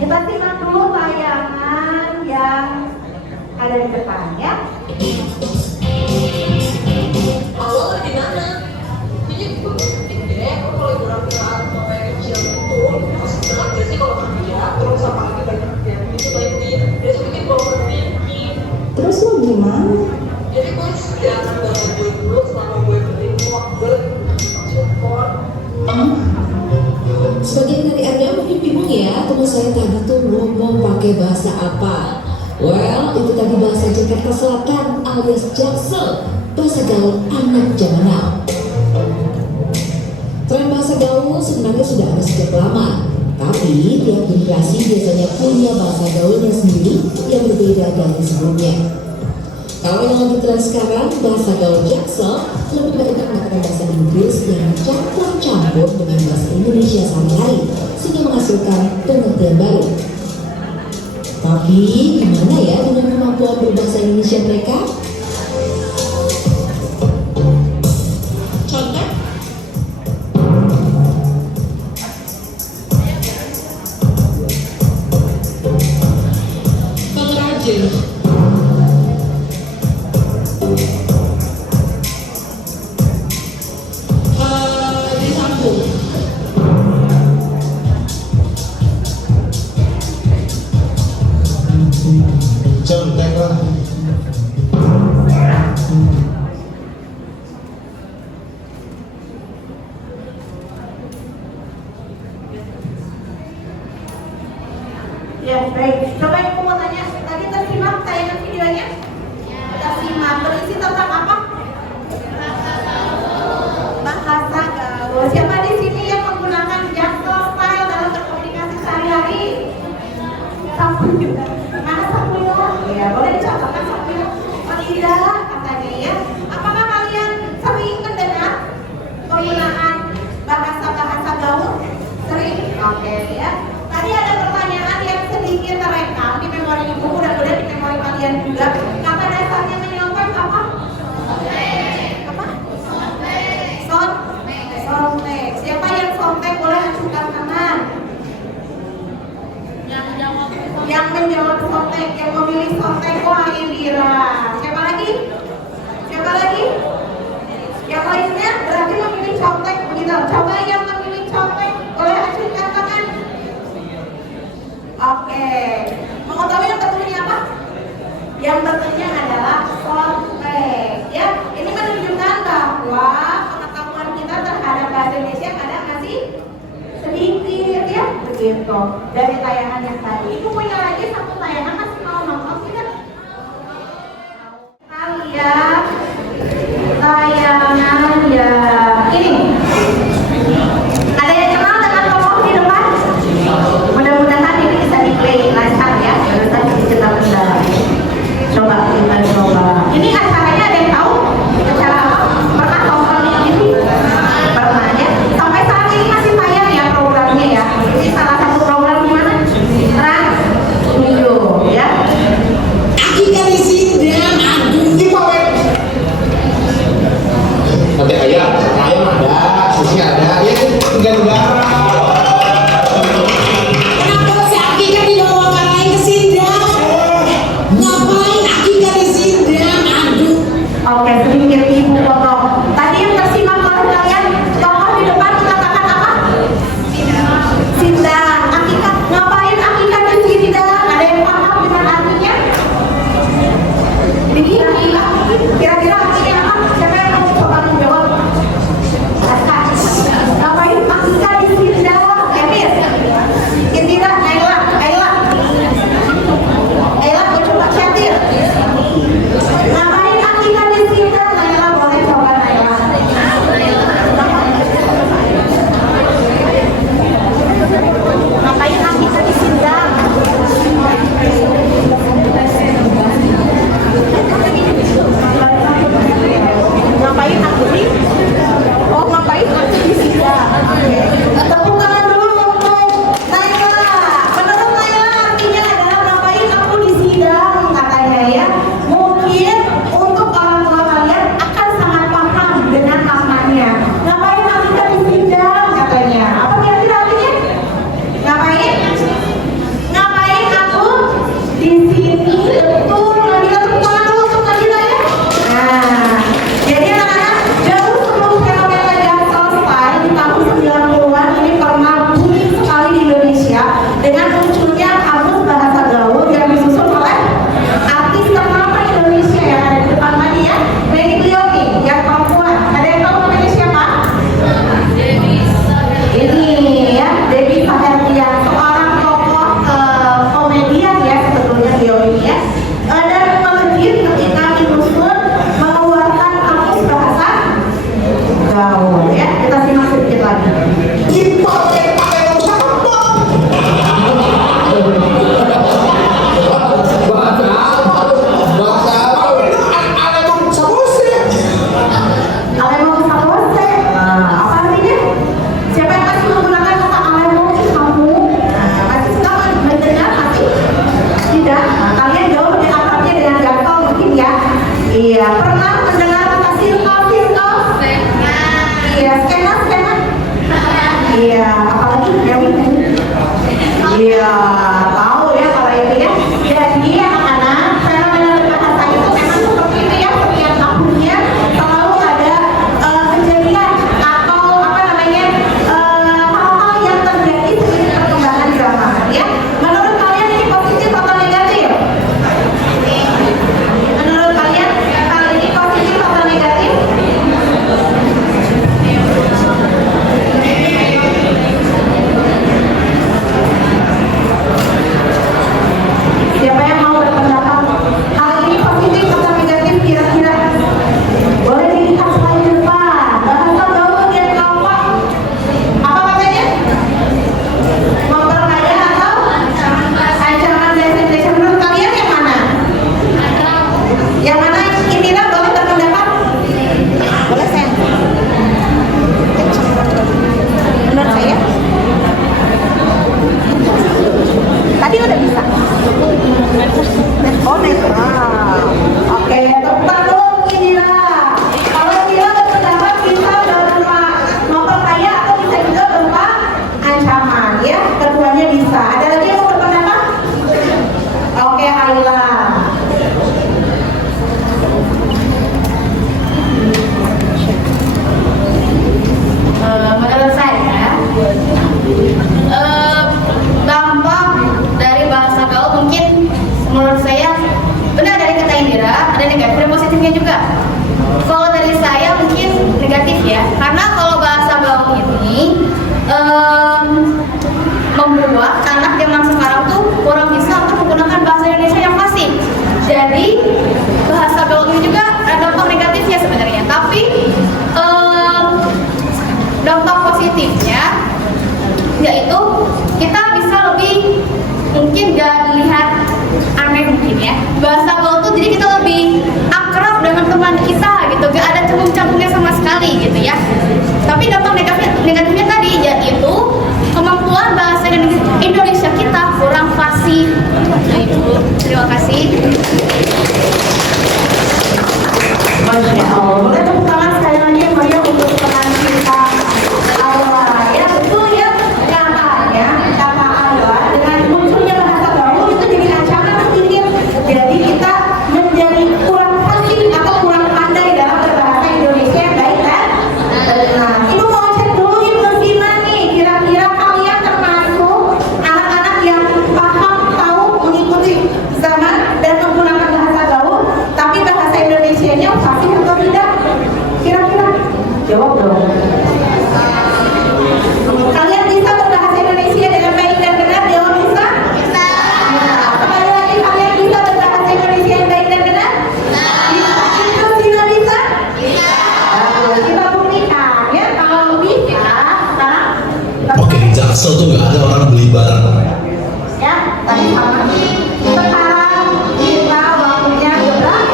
Kita simak dulu tayangan yang ada di depan ya. Halo, di mana? Ini juga gede, kalau liburan atau kayak kecil itu masih banget gak sih kalau kerja terus apa lagi banyak yang itu lagi besok bikin bawa pergi. Terus lo gimana? Jadi gue jangan bawa gue dulu selama gue beli gue support. pakai bahasa apa? Well, itu tadi bahasa Jakarta Selatan alias Jaksel, bahasa gaul anak zaman now. Tren bahasa gaul sebenarnya sudah ada sejak lama, tapi tiap generasi biasanya punya bahasa gaulnya sendiri yang berbeda dari sebelumnya. Kalau yang lagi tren sekarang, bahasa gaul Jaksel lebih banyak menggunakan bahasa Inggris yang campur-campur dengan bahasa Indonesia sehari-hari, sehingga menghasilkan pengertian baru. Tapi gimana ya dengan kemampuan berbahasa Indonesia mereka? Contoh? Pengrajin. Disambung. Contek lah. Ya, baik. Coba aku mau tanya, tadi tersimak tayangan videonya? Tersimak. Berisi tentang apa? Bahasa gaul. Siapa di sini yang menggunakan Jaksel style dalam berkomunikasi sehari-hari? Samuel. Mana Samuel? Ya, boleh dicontohkan Samuel. Tidak, katanya ya. Apakah kalian sering mendengar penggunaan bahasa-bahasa gaul? Sering? Oke ya. Tadi ada pertanyaan yang sedikit terekam di memori ibu, mudah-mudahan di memori kalian juga. Kata dasarnya menyontek apa? Apa? Sontek. Siapa yang sontek boleh angkat tangan. Yang menjawab sontek, yang memilih sontek, wah Indira. Siapa lagi? Siapa lagi? Yang lainnya berarti memilih contek begitu. Coba yang memilih contek boleh angkat tangan. Oke. Mengetahui yang betulnya apa? Yang betulnya adalah sontek. Ya, ini menunjukkan bahwa pengetahuan kita terhadap bahasa Indonesia kadang masih sedikit ya, begitu. Dari tayangan yang tadi. Ibu punya lagi satu tayangan, masih mau nonton tidak? Lihat tayangan ya ini. Ada yang kenal dengan tokoh di depan? Mudah-mudahan ini bisa di-play lancar ya. Baru tadi kita benda. Coba kita coba. Ini acaranya ada yang tahu? Acara apa? Pernah nonton di TV? Pernah ya. Sampai saat ini masih tayang ya programnya ya. Ini salah satu program di mana? Trans Studio ya. Aku dari sini dan aku di bawah. Nanti ayah. Apalagi Dewi. Iya, tahu ya kalau itu ya. Jadi anak-anak, fenomena berbahasa itu memang seperti itu ya. Setiap tahunnya selalu ada kejadian atau apa namanya hal-hal yang terjadi seperti perkembangan zaman ya. Menurut kalian ini positif atau negatif? Menurut kalian hal ini positif atau negatif? Siapa yang mau berpendapat? Hal ini positif atau negatif kira-kira? Boleh dilihat slide depan. Bahasa gaul dan kelompok. Apa katanya? Memperkaya atau ancaman destination? Menurut kalian yang mana? Yang mana? Indira boleh berpendapat? Boleh saya? Menurut saya? Tadi udah bisa. Oh, netral. Oke, tepuk tangan Indira. Kalau Indira berpendapat bisa berupa memperkaya atau bisa juga berupa ancaman ya. Keduanya bisa. Ada lagi yang mau berpendapat? Oke, Ayla. Menurut saya dampak dari bahasa gaul mungkin menurut saya benar dari kata Indira, ada negatif dan positifnya juga. Kalau dari saya mungkin negatif ya, karena kalau bahasa gaul ini membuat anak zaman sekarang tuh kurang bisa untuk menggunakan bahasa Indonesia yang fasih. Jadi bahasa gaul ini juga ada dampak negatifnya sebenarnya, tapi dampak positifnya yaitu kita bisa lebih mungkin gak dilihat aneh mungkin ya. Bahasa gaul tuh jadi kita lebih akrab dengan teman kita gitu, gak ada cembung-cembungnya sama sekali gitu ya. Tapi dampak negatifnya tadi yaitu kemampuan bahasa Indonesia kita kurang fasih. Nah, itu terima kasih. Masya Allah, boleh tepuk tangan sekali lagi yang meriah untuk teman kita Ayla ya. Betul ya, katanya kata Ayla dengan munculnya bahasa gaul itu jadi ancaman sedikit. Jadi kita menjadi kurang fasih atau kurang pandai dalam berbahasa Indonesia yang baik kan? Nah, Ibu mau cek dulu Ibu Sina nih, kira-kira kalian termasuk anak-anak yang paham, tahu, mengikuti zaman dan menggunakan bahasa gaul, tapi bahasa Indonesianya fasih atau tidak? Kira-kira jawab dong. Kalian bisa berbahasa Indonesia dengan baik dan benar? Jawab bisa? Bisa. Kembali lagi, kalian bisa berbahasa Indonesia yang baik dan benar? Bisa. Itu Sina bisa? Bisa. Kita buktikan ya, kalau bisa sekarang Oke, di Jaksel tuh nggak ada orang beli barang. ya, tadi sama. Sekarang kita waktunya gerak.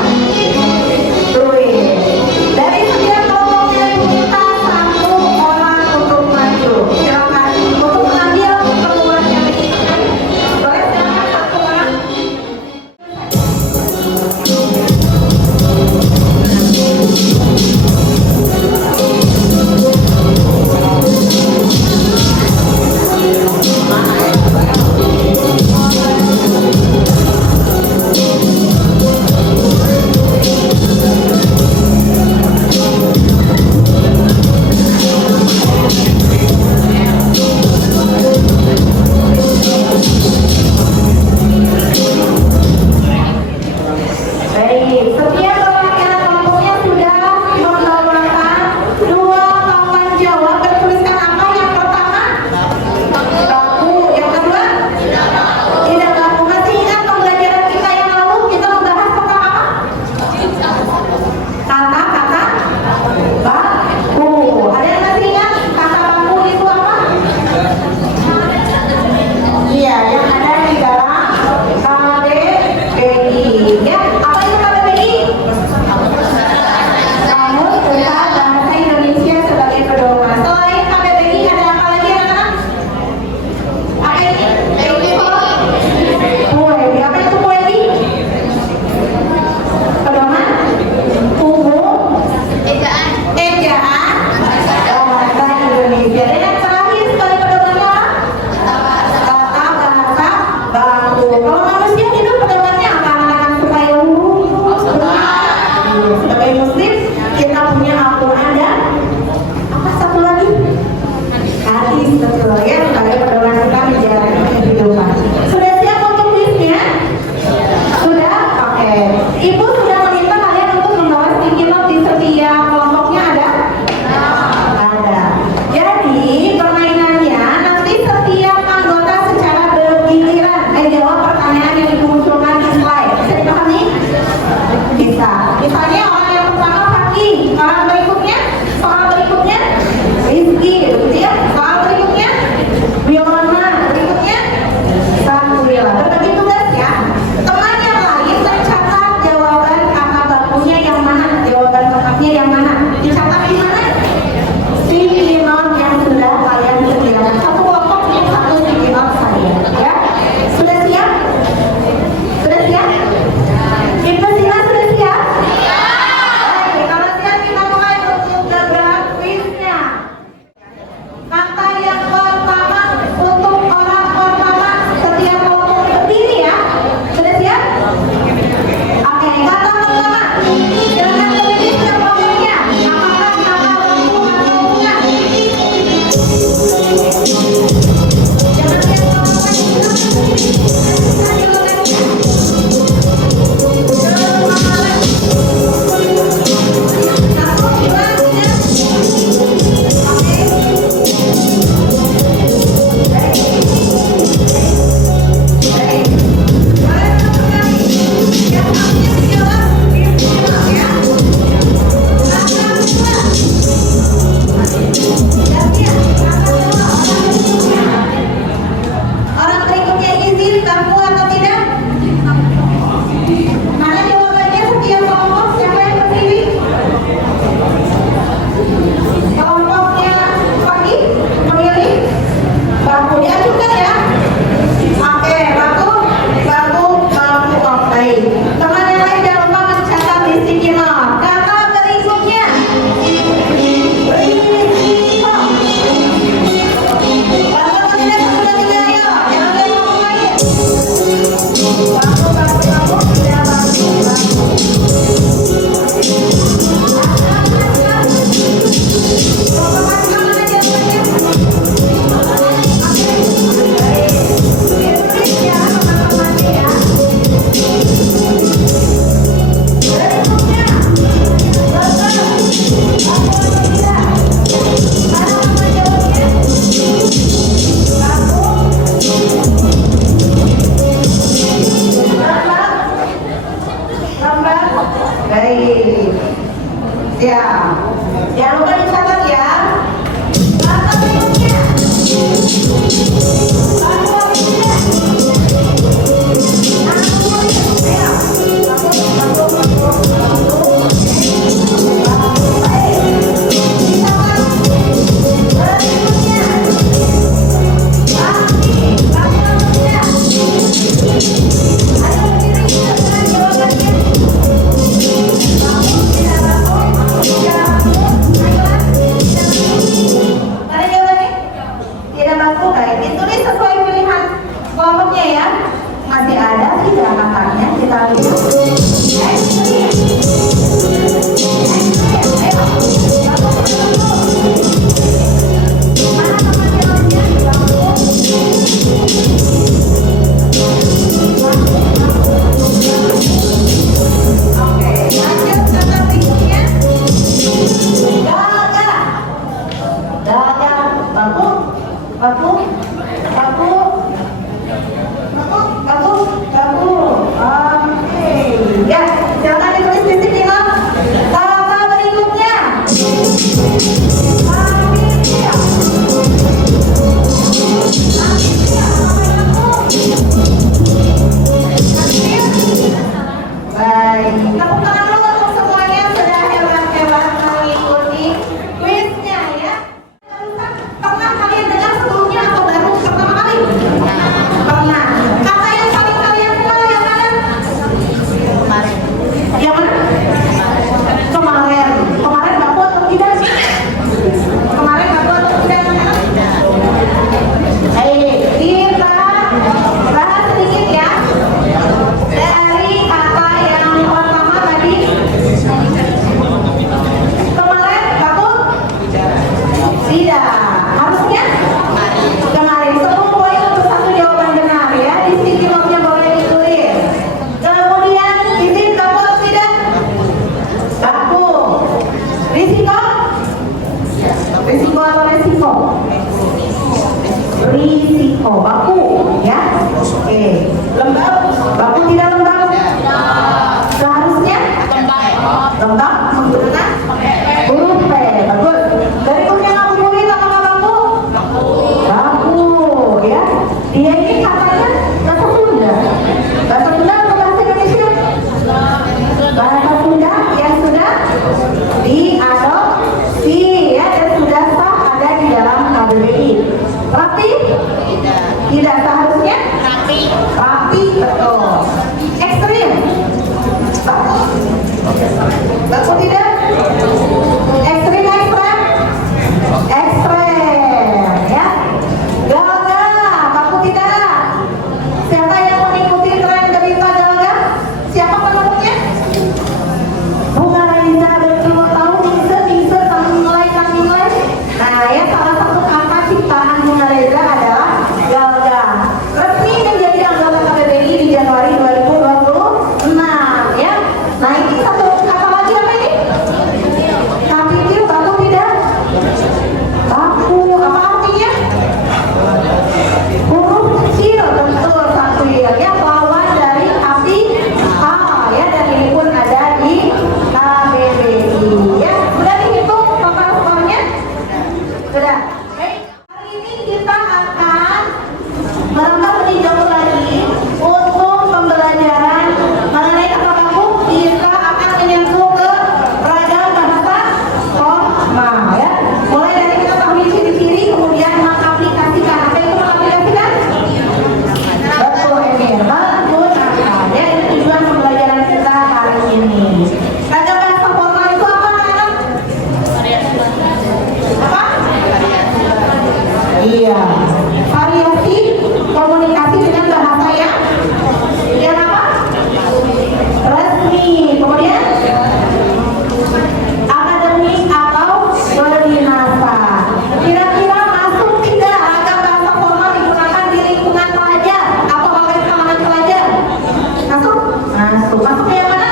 Dari setiap kelompok yang kita satu orang untuk maju. Silakan untuk mengambil keperluan yang diinginkan. Boleh silakan satu orang. baku. Baik, ditulis sesuai pilihan kelompoknya ya. Masih ada tidak kakaknya? Kita lihat. Mana temannya lainnya? Oke, lanjut kata berikutnya. Dagang, baku, baku, baku, baku, baku. Oke, ya, silakan ditulis di sini loh. Kata berikutnya. Baik, tepuk tangan dulu untuk semuanya sudah hebat-hebat mengikuti kuisnya ya. Pernah kalian dengar sebelumnya atau baru pertama kali? Pernah. Kata yang paling kalian kenal yang mana? Kemarin. Yang mana? Kemarin. Kemarin baku atau tidak? Kemarin baku atau tidak? Kita bahas sedikit ya. Dari kata yang pertama tadi. Kemarin baku? Tidak. Harusnya? Kemarin. 10 poin untuk satu jawaban benar ya. Di sisi lognya boleh ditulis. Kemudian izin baku atau tidak? Baku. Risiko? Risiko atau resiko? Risiko. Baku ya. Oke. Lembab? Baku tidak lembab? Seharusnya? Lembab menggunakan huruf P. Bagus. Berikutnya ngabuburit apakah baku? Baku ya. Dia ini katanya bahasa Sunda. Bahasa Sunda atau bahasa Indonesia? Bahasa Sunda yang sudah diadopsi ya dan sudah sah ada di dalam KBBI. Rapi? Tidak. Seharusnya? Rapi, betul. Ekstrim? Baku tidak? Ekstrim, ekstrem? Ekstrem ya. Galaga, baku tidak? Siapa yang mengikuti tren derita galaga? Siapa penemunya? Bunga Raisa, betul tahu ningse tanglai. Nah ya, salah satu kata ciptaan Bunga Raisa adalah galaga. Resmi menjadi anggota KBBI di Januari 2026 ya. Nah ini satu kata lagi apa ini? Kapikir, baku tidak? Baku, apa artinya? Huruf kecil, betul satu ya. Lawan dari api ya, dan ini pun ada di KBBI ya. Sudah dihitung total skornya? Sudah. Baik, hari ini kita akan merambah lebih jauh lagi untuk pembelajaran mengenai kata baku. Kita akan menyentuh ke ragam bahasa formal ya. Mulai dari mengetahui ciri-ciri, kemudian mengaplikasikan. Apa itu mengaplikasikan? Betul Emir, menggunakan ya. Itu tujuan pembelajaran kita hari ini. Ragam bahasa formal itu apa anak-anak? Apa? Iya, variasi komunikasi dengan bahasa yang apa? Resmi. Kemudian akademik atau berdinasa. Kira-kira masuk tidak ragam bahasa formal digunakan di lingkungan pelajar atau oleh kalangan pelajar? Masuk? Masuk. Masuk yang mana?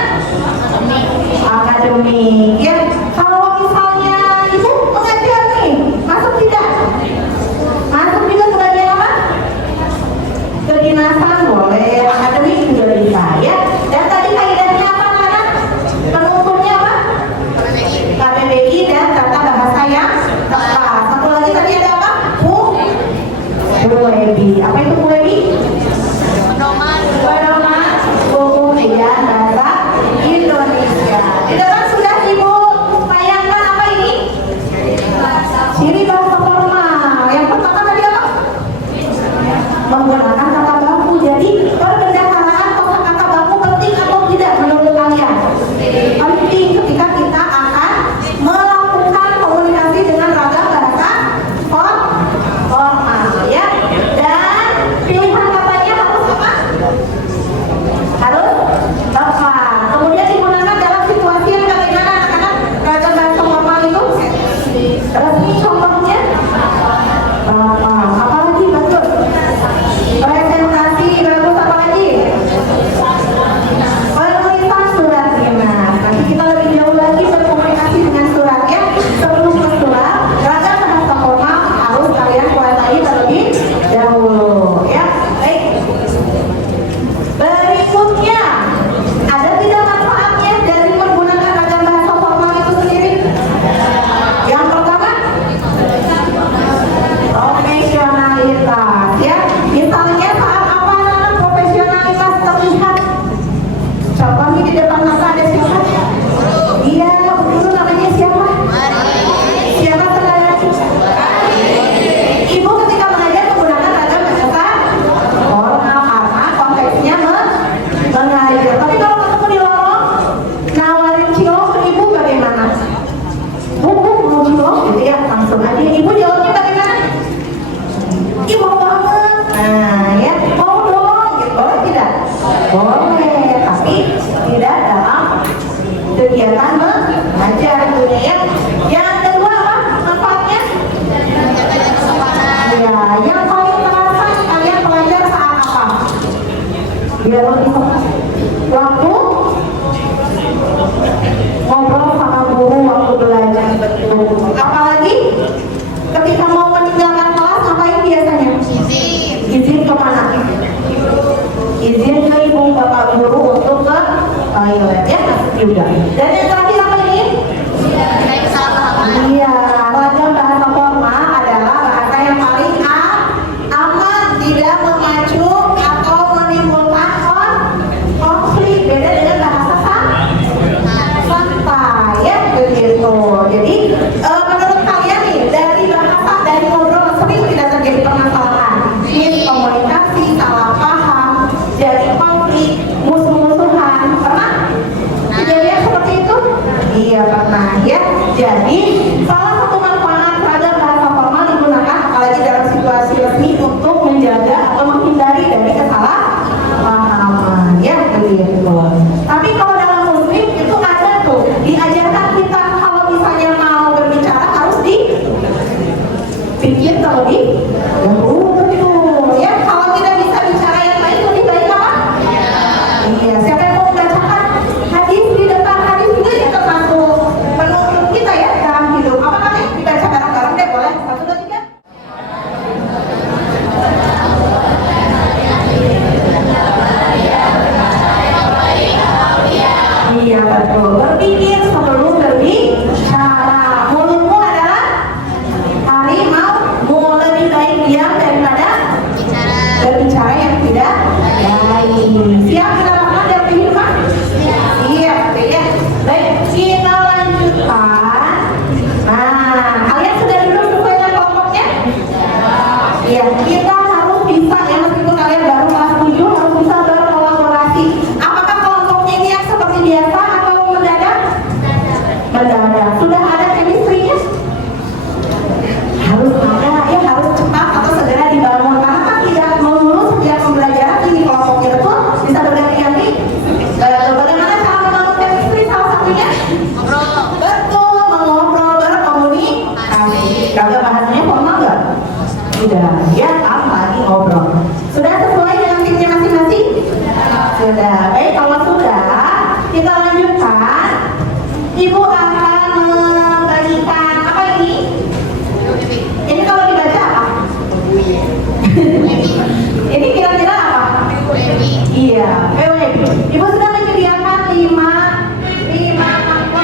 Akademik ya. Kalau misalnya ibu mengajar nih, masuk tidak? Masuk juga sebagai apa? Kedinasan boleh, akademik juga bisa ya. Dan tadi kaidahnya apa anak? Penuntunnya apa? KBBI dan tata bahasa yang tepat. Satu lagi tadi ada apa? PUEBI. Apa itu PUEBI? Pedoman Hukum dan Bahasa Indonesia. Di depan sudah ibu bayangkan apa ini? Ciri bahasa formal. Yang pertama tadi apa? Menggunakan kata baku. Jadi perbendaharaan kata baku penting atau tidak menurut kalian? Penting ketika kita akan melakukan komunikasi dengan ragam bahasa formal ya. Nah, ya mau dong, gitu. Boleh tidak? Boleh, tapi tidak dalam kegiatan mengajar dunia ya. Yang kedua apa? Manfaatnya? Ya, yang paling terasa kalian belajar saat apa? Biar lebih waktu ngobrol sama guru waktu belajar. Apalagi ketika mau meninggalkan kelas ngapain biasanya? Izin kemana? Izin ke ibu bapak guru untuk ke toilet ya, juga. Dan yang terakhir apa ini? Iya, ragam bahasa formal adalah bahasa yang paling aman, tidak memacu atau menimbulkan konflik. Beda dengan bahasa santai ya, begitu. Jadi menurut kalian nih, dari ngobrol sering tidak terjadi permasalahan, miskomunikasi, salah paham, jadi konflik, musuh-musuhan, pernah kejadian seperti itu? Iya pernah ya. Jadi salah satu manfaat ragam bahasa formal digunakan apalagi dalam situasi resmi untuk menjaga atau menghindari dari kesalahpahaman ya, begitu. Tapi kalau dalam muslim itu ada tuh diajarkan kita kalau misalnya mau berbicara harus dipikir terlebih dahulu tuh ya. Kalau tidak bisa bicara yang baik lebih baik apa? Iya. Siapa yang mau membacakan hadis di depan? Hadis itu ya termasuk penuntun kita ya dalam hidup. Apa namanya? Dibaca bareng-bareng deh, boleh? 1, 2, 3. Iya betul. Berpikir sebelum berbicara. Mulutmu adalah harimau, mau lebih baik diam daripada berbicara yang tidak baik. Siap kita lakukan dalam kehidupan? Siap, ya. Baik, kita lanjutkan. Nah, kalian sudah duduk sesuai dengan kelompoknya? Iya, kita harus bisa ya, meskipun kalian baru kelas 7 harus bisa berkolaborasi. Apakah kelompoknya ini yang seperti biasa atau mendadak? Mendadak. Sudah ada chemistry-nya? Harus ada ya, harus cepat atau segera dibangun karena kan tidak melulu setiap pembelajaran ini kelompoknya betul bisa berganti-ganti. Bagaimana cara membangun chemistry? Salah satunya betul, mengobrol, berkomunikasi. Kalau bahasanya formal nggak? Sudah ya, lagi ngobrol. Sudah sesuai dengan timnya masing-masing? Sudah. Baik, kalau sudah kita lanjutkan. Ibu akan membagikan apa ini? Ini kalau dibaca apa? Ini kira-kira apa? Iya, PWB. Ibu sudah menyediakan 5 mangkok.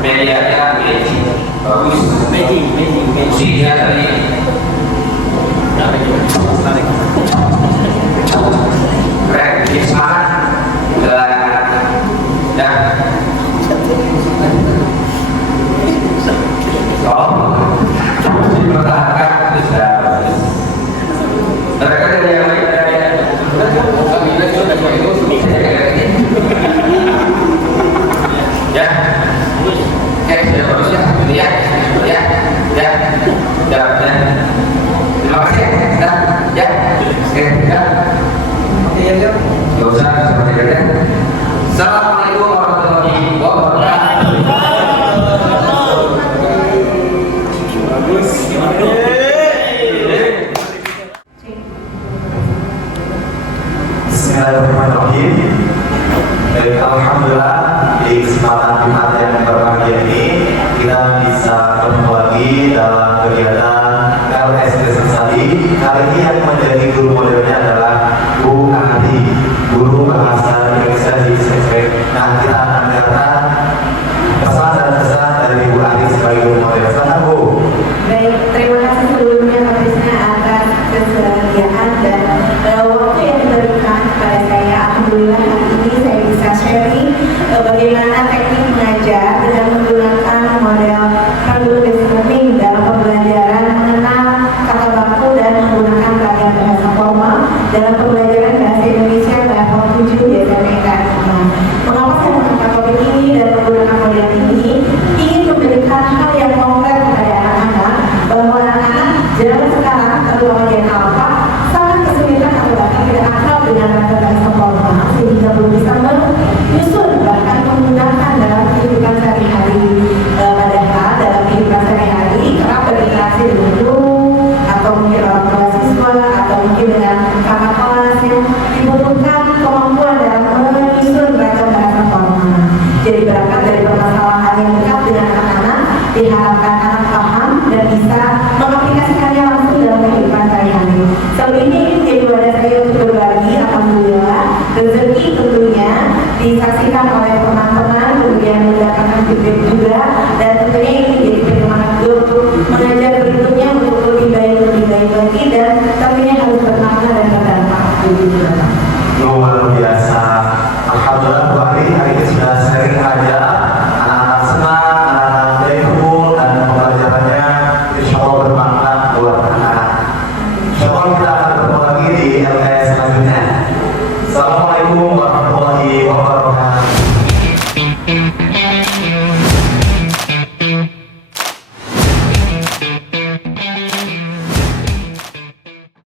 medianya bagus. Musiknya tadi keren, bikin semangat. Dipertahankan bisa. Mereka dari yang lain ya, oke sudah bagus ya, terima kasih ya, nggak usah seperti itu ya. Assalamualaikum warahmatullahi wabarakatuh. Bismillahirrahmanirrahim. Alhamdulillah di kesempatan Jumat yang berbahagia ini kita bisa bertemu lagi dalam kegiatan LS Tadi. Kali ini yang menjadi guru modelnya adalah Bu Andi, guru bahasa Indonesia di SMK. Nah, kita akan mendengarkan pesan dan kesan dari Bu Andi sebagai guru model. Selamat Bu. Baik, terima kasih sebelumnya Pak Krisna atas kesediaan dan waktu yang diberikan kepada saya. Alhamdulillah hari ini saya bisa sharing bagaimana teknik